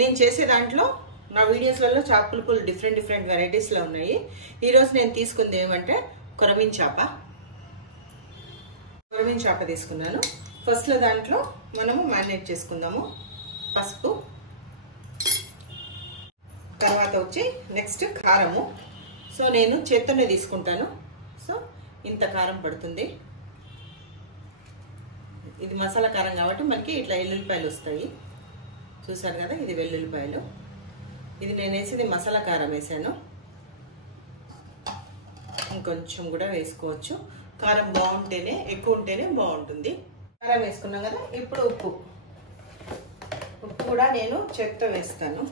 నేను చేసే దాంట్లో నా వీడియోస్లలో చేప పులుపులు డిఫరెంట్ వెరైటీస్లో ఉన్నాయి. ఈరోజు నేను తీసుకుంది ఏమంటే కొరమీన్ చేప తీసుకున్నాను. ఫస్ట్లో దాంట్లో మనము మ్యారినేట్ చేసుకుందాము. పసుపు, తర్వాత వచ్చి నెక్స్ట్ కారము. సో నేను చేత్తోనే తీసుకుంటాను. సో ఇంత కారం పడుతుంది. ఇది మసాలా కారం కాబట్టి మనకి ఇట్లా వెల్లుల్లిపాయలు వస్తాయి. చూసారు కదా, ఇది వెల్లుల్లిపాయలు. ఇది నేను వేసేది మసాలా కారం వేసాను. ఇంకొంచెం కూడా వేసుకోవచ్చు. కారం బాగుంటేనే, ఎక్కువ ఉంటేనే బాగుంటుంది. కారం వేసుకున్నాం కదా. ఇప్పుడు ఉప్పు కూడా నేను చేత్తో వేస్తాను.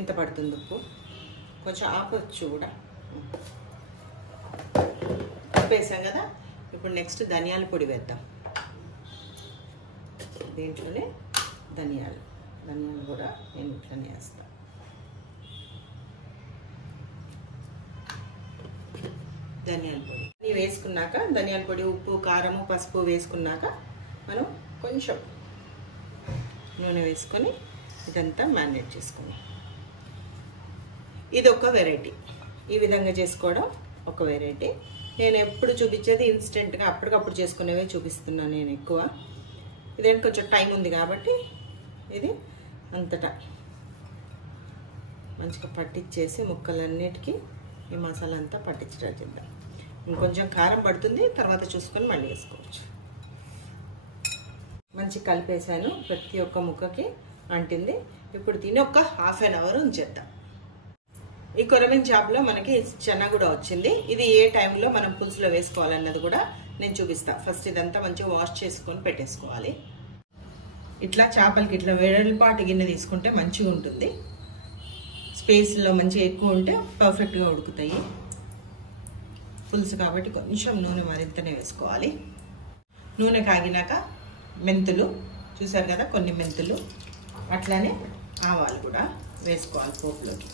ఎంత పడుతుంది ఉప్పు? కొంచెం ఆపొచ్చు కూడా. ఉప్పు వేసాం కదా. ఇప్పుడు నెక్స్ట్ ధనియాల పొడి వేద్దాం. దీంట్లోనే ధనియాలు కూడా నేను ఇట్లనే వేస్తాను. ధనియాల పొడి ఇవి వేసుకున్నాక, ధనియాల పొడి, ఉప్పు, కారము, పసుపు వేసుకున్నాక మనం కొంచెం నూనె వేసుకొని ఇదంతా మ్యారినేట్ చేసుకున్నాం. ఇది ఒక వెరైటీ. ఈ విధంగా చేసుకోవడం ఒక వెరైటీ. నేను ఎప్పుడు చూపించేది ఇన్స్టెంట్గా అప్పటికప్పుడు చేసుకునేవే చూపిస్తున్నాను నేను ఎక్కువ. ఇదేంటి కొంచెం టైం ఉంది కాబట్టి ఇది అంతటా మంచిగా పట్టించేసి ముక్కలన్నిటికీ ఈ మసాలా అంతా పట్టించడం చేద్దాం. ఇంకొంచెం కారం పడుతుంది, తర్వాత చూసుకొని మళ్ళీ వేసుకోవచ్చు. మంచి కలిపేసాను, ప్రతి ఒక్క ముక్కకి అంటింది. ఇప్పుడు దీన్ని ఒక హాఫ్ అన్ అవర్ ఉంచేద్దాం. ఈ కొరమీన్ చేపలో మనకి చెన్న కూడా వచ్చింది. ఇది ఏ టైంలో మనం పులుసులో వేసుకోవాలన్నది కూడా నేను చూపిస్తా. ఫస్ట్ ఇదంతా మంచిగా వాష్ చేసుకొని పెట్టేసుకోవాలి. ఇట్లా చేపలకి ఇట్లా వెడల్పాటి గిన్నె తీసుకుంటే మంచిగా ఉంటుంది. స్పేస్లో మంచిగా ఎక్కువ ఉంటే పర్ఫెక్ట్గా ఉడుకుతాయి. పులుసు కాబట్టి కొంచెం నూనె మరింతనే వేసుకోవాలి. నూనె కాగినాక మెంతులు చూసారు కదా, కొన్ని మెంతులు, అట్లానే ఆవాలు కూడా వేసుకోవాలి పోపులోకి.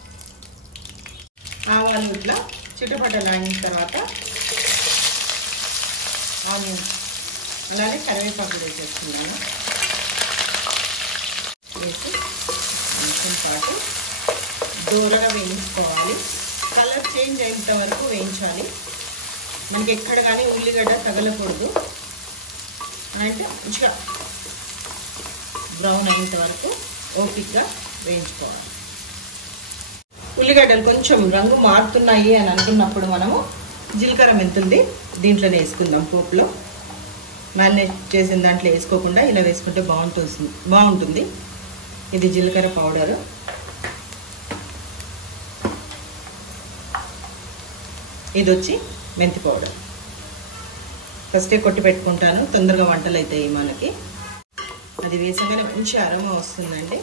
ఆవాలు ఇట్లా చిటపటలాడిన తర్వాత ఆనియన్స్, అలానే కరివేపాకు వేసేస్తున్నాను. వేసి కొంచెం పాటు దూరగా వేయించుకోవాలి. కలర్ చేంజ్ అయ్యేంత వరకు వేయించాలి. మనకి ఎక్కడ కానీ ఉల్లిగడ్డ తగలకూడదు. అయితే మంచిగా బ్రౌన్ అయ్యేంత వరకు ఓపిక్గా వేయించుకోవాలి. ఉల్లిగడ్డలు కొంచెం రంగు మారుతున్నాయి అని అనుకున్నప్పుడు మనము జీలకర్ర మెంతుల్ది దీంట్లోనే వేసుకుందాం. పోపులో మ్యారినేట్ చేసిన దాంట్లో వేసుకోకుండా ఇలా వేసుకుంటే బాగుంటుంది. ఇది జీలకర్ర పౌడరు. ఇది వచ్చి మెంతి పౌడర్. ఫస్టే కొట్టి పెట్టుకుంటాను, తొందరగా వంటలు అవుతాయి మనకి. అది వేసగానే మంచి అరోమా వస్తుందండి.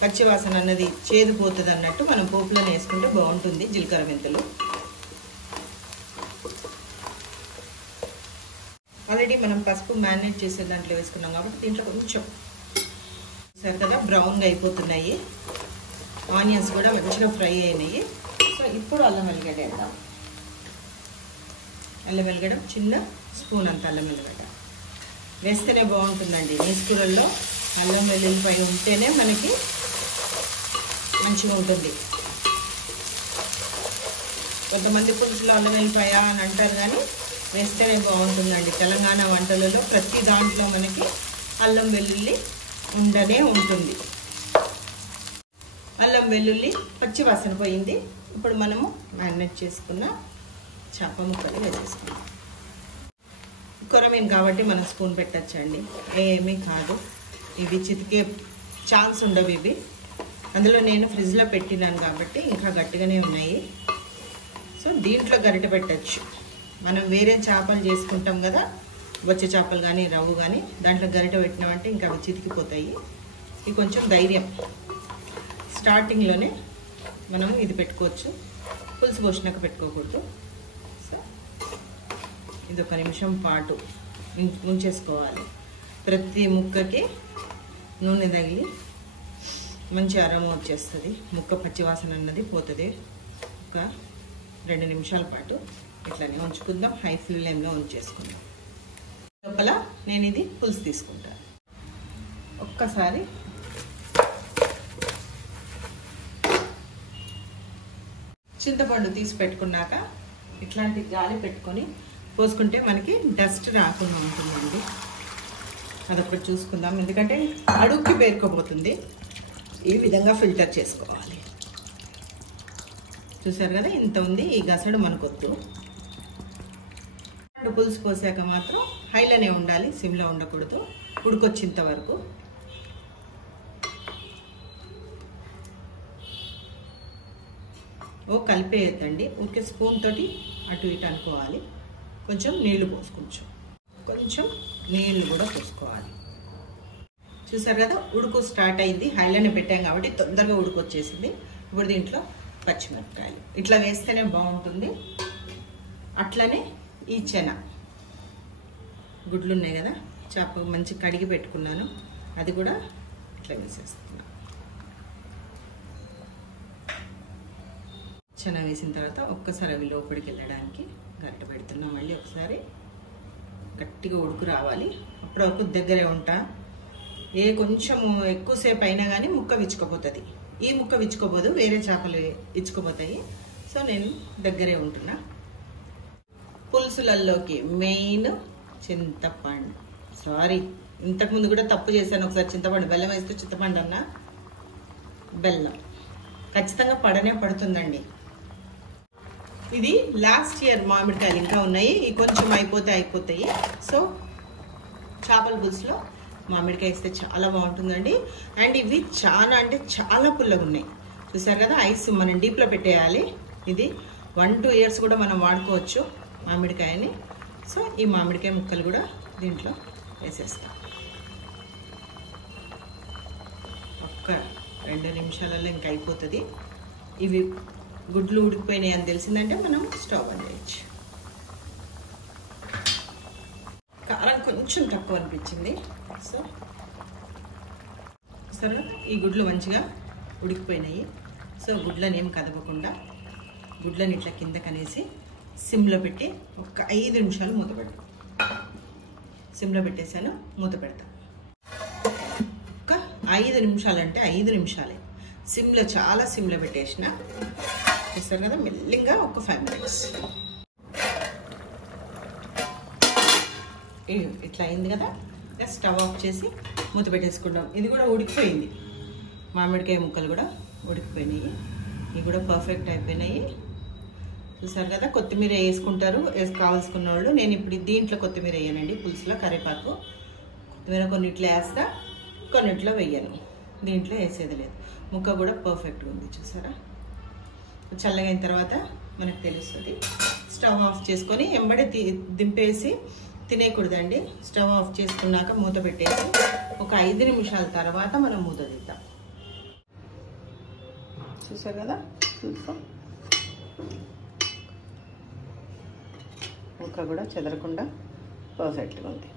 పచ్చివాసన అన్నది చేదుపోతుంది అన్నట్టు మనం పోపులోనే వేసుకుంటే బాగుంటుంది. జీలకర్ర మెంతులు ఆల్రెడీ మనం పసుపు మ్యారినేట్ చేసే దాంట్లో వేసుకున్నాం కాబట్టి దీంట్లో కొంచెం సరే కదా బ్రౌన్గా అయిపోతున్నాయి. ఆనియన్స్ కూడా మంచిగా ఫ్రై అయినాయి. సో ఇప్పుడు అల్లం వెల్లిగడ్డ వేద్దాం. అల్లం వెల్లిగడ్డ చిన్న స్పూన్ అంత అల్లం వెల్లిగడ్డ వేస్తేనే బాగుంటుందండి. నీసుకూరల్లో అల్లం వెల్లుల్లిపాయ ఉంటేనే మనకి మంచిగా ఉంటుంది. కొంతమంది పులుసులో అల్లం వెల్లిపాయ అని అంటారు, కానీ వేస్తేనే బాగుంటుందండి. తెలంగాణ వంటలలో ప్రతి దాంట్లో మనకి అల్లం వెల్లుల్లి ఉండనే ఉంటుంది. అల్లం వెల్లుల్లి పచ్చి వాసన పోయింది. ఇప్పుడు మనము మ్యారినేట్ చేసుకున్న చేప ముక్కలు వేసేసుకున్నాం. కొరమీన్ కాబట్టి మనం స్పూన్ పెట్టచ్చండి, ఏమీ కాదు. ఇవి చితికే ఛాన్స్ ఉండవు. ఇవి అందులో నేను ఫ్రిడ్జ్లో పెట్టినాను కాబట్టి ఇంకా గట్టిగానే ఉన్నాయి. సో దీంట్లో గరిటె పెట్టచ్చు. మనం వేరే చేపలు చేసుకుంటాం కదా, బొచ్చ చేపలు కానీ రవ్వు కానీ, దాంట్లో గరిటె పెట్టినామంటే ఇంకా అవి చితికిపోతాయి. ఇది కొంచెం ధైర్యం. స్టార్టింగ్లోనే మనం ఇది పెట్టుకోవచ్చు, పులుసు పోసినాక పెట్టుకోకూడదు. సో ఇది ఒక నిమిషం పాటు ఉంచేసుకోవాలి. ప్రతి ముక్కకి నూనె తగిలి మంచి అరోమా వచ్చేస్తుంది. ముక్క పచ్చివాసన అన్నది పోతుంది. ఒక 2 నిమిషాల పాటు ఇట్లానే ఉంచుకుందాం. హై ఫ్లేమ్లో ఉంచేసుకుందాం. లోపల నేను ఇది పులుసు తీసుకుంటాను. ఒక్కసారి చింతపండు తీసి పెట్టుకున్నాక ఇట్లాంటి గాలి పెట్టుకొని పోసుకుంటే మనకి డస్ట్ రాకుండా ఉంటుందండి. అదొకటి చూసుకుందాం, ఎందుకంటే అడుగుకి పేరుకోబోతుంది. ఈ విధంగా ఫిల్టర్ చేసుకోవాలి. చూసారు కదా, ఇంత ఉంది. ఈ గసడు మనకొద్దు. పులుసు పోసాక మాత్రం హైలోనే ఉండాలి, సిమ్లో ఉండకూడదు. ఉడికొచ్చేంత వరకు కలిపేయద్దండి. ఊరికే స్పూన్ తోటి అటు ఇటు అనుకోవాలి. కొంచెం నీళ్లు పోసుకోవచ్చు, కొంచెం నీళ్లు కూడా పోసుకోవాలి. చూసారు కదా, ఉడుకు స్టార్ట్ అయింది. హైలోనే పెట్టాం కాబట్టి తొందరగా ఉడుకొచ్చేసింది. ఇప్పుడు దీంట్లో పచ్చిమిరపకాయలు ఇట్లా వేస్తేనే బాగుంటుంది. అట్లనే ఈ గుడ్లు ఉన్నాయి కదా, చేప మంచి కడిగి పెట్టుకున్నాను, అది కూడా ఇట్లా వేసేస్తున్నాను. వేసిన తర్వాత ఒక్కసారి అవి లోపలికి వెళ్ళడానికి గరిట పెడుతున్నాం. మళ్ళీ ఒకసారి గట్టిగా ఉడుకు రావాలి. అప్పుడు వరకు దగ్గరే ఉంటా. కొంచెం ఎక్కువసేపు అయినా కానీ ముక్క విచ్చుకోపోతుంది. ఈ ముక్క విచ్చుకోపోదు, వేరే చేపలు ఇచ్చుకోపోతాయి. సో నేను దగ్గరే ఉంటున్నా. పులుసులలోకి మెయిన్ చింతపండు. సారీ, ఇంతకుముందు కూడా తప్పు చేశాను ఒకసారి. చింతపండు బెల్లం వేస్తే చింతపండు అన్నా, బెల్లం ఖచ్చితంగా పడనే పడుతుందండి. ఇది లాస్ట్ ఇయర్ మామిడికాయలు ఇంకా ఉన్నాయి, కొంచెం అయిపోతాయి. సో చేపల పులుసులో మామిడికాయ వేస్తే చాలా బాగుంటుందండి. అండ్ ఇవి చాలా అంటే చాలా పుల్లగా ఉన్నాయి. చూసారు కదా, ఐస్ మనం డీప్లో పెట్టేయాలి. ఇది 1-2 ఇయర్స్ కూడా మనం వాడుకోవచ్చు మామిడికాయని. సో ఈ మామిడికాయ ముక్కలు కూడా దీంట్లో వేసేస్తాం. ఒక్క 2 నిమిషాలలో ఇంకా అయిపోతుంది. ఇవి గుడ్లు ఉడికిపోయినాయి అని తెలిసిందంటే మనం స్టవ్ ఆన్ చేయొచ్చు. కారం కొంచెం తక్కువ అనిపించింది. సో సరే, ఈ గుడ్లు మంచిగా ఉడికిపోయినాయి. సో గుడ్లను ఏం కదపకుండా గుడ్లను ఇట్లా కిందకనేసి సిమ్లో పెట్టి ఒక 5 నిమిషాలు మూత పెడతాం. సిమ్లో పెట్టేసాను, మూత పెడతాం. ఒక 5 నిమిషాలు అంటే 5 నిమిషాలే. సిమ్లో, చాలా సిమ్లో పెట్టేసిన. చేస్తారు కదా, మెల్లిగా ఒక 5 మినిట్స్. ఇట్లా అయింది కదా, స్టవ్ ఆఫ్ చేసి మూత పెట్టేసుకుంటాం. ఇది కూడా ఉడికిపోయింది. మామిడికాయ ముక్కలు కూడా ఉడికిపోయినాయి. ఇవి కూడా పర్ఫెక్ట్ అయిపోయినాయి. చూసారు కదా, కొత్తిమీర వేసుకుంటారు కావాల్సుకున్న వాళ్ళు. నేను ఇప్పుడు దీంట్లో కొత్తిమీర వేయనండి. పులుసులో కరివేపాకు, కొత్తిమీర కొన్నిట్లో వేస్తా, కొన్నిట్లో వేయను. దీంట్లో వేసేది లేదు. ముక్క కూడా పర్ఫెక్ట్గా ఉంది. చూసారా, చల్లగైన తర్వాత మనకు తెలుస్తుంది. స్టవ్ ఆఫ్ చేసుకొని ఎంబడే దింపేసి తినేయకూడదండి. స్టవ్ ఆఫ్ చేసుకున్నాక మూత పెట్టేసి ఒక 5 నిమిషాల తర్వాత మనం మూత తీద్దాం. చూసారు కదా, చూస్తాం. ముక్క కూడా చెదరకుండా పర్ఫెక్ట్గా ఉంది.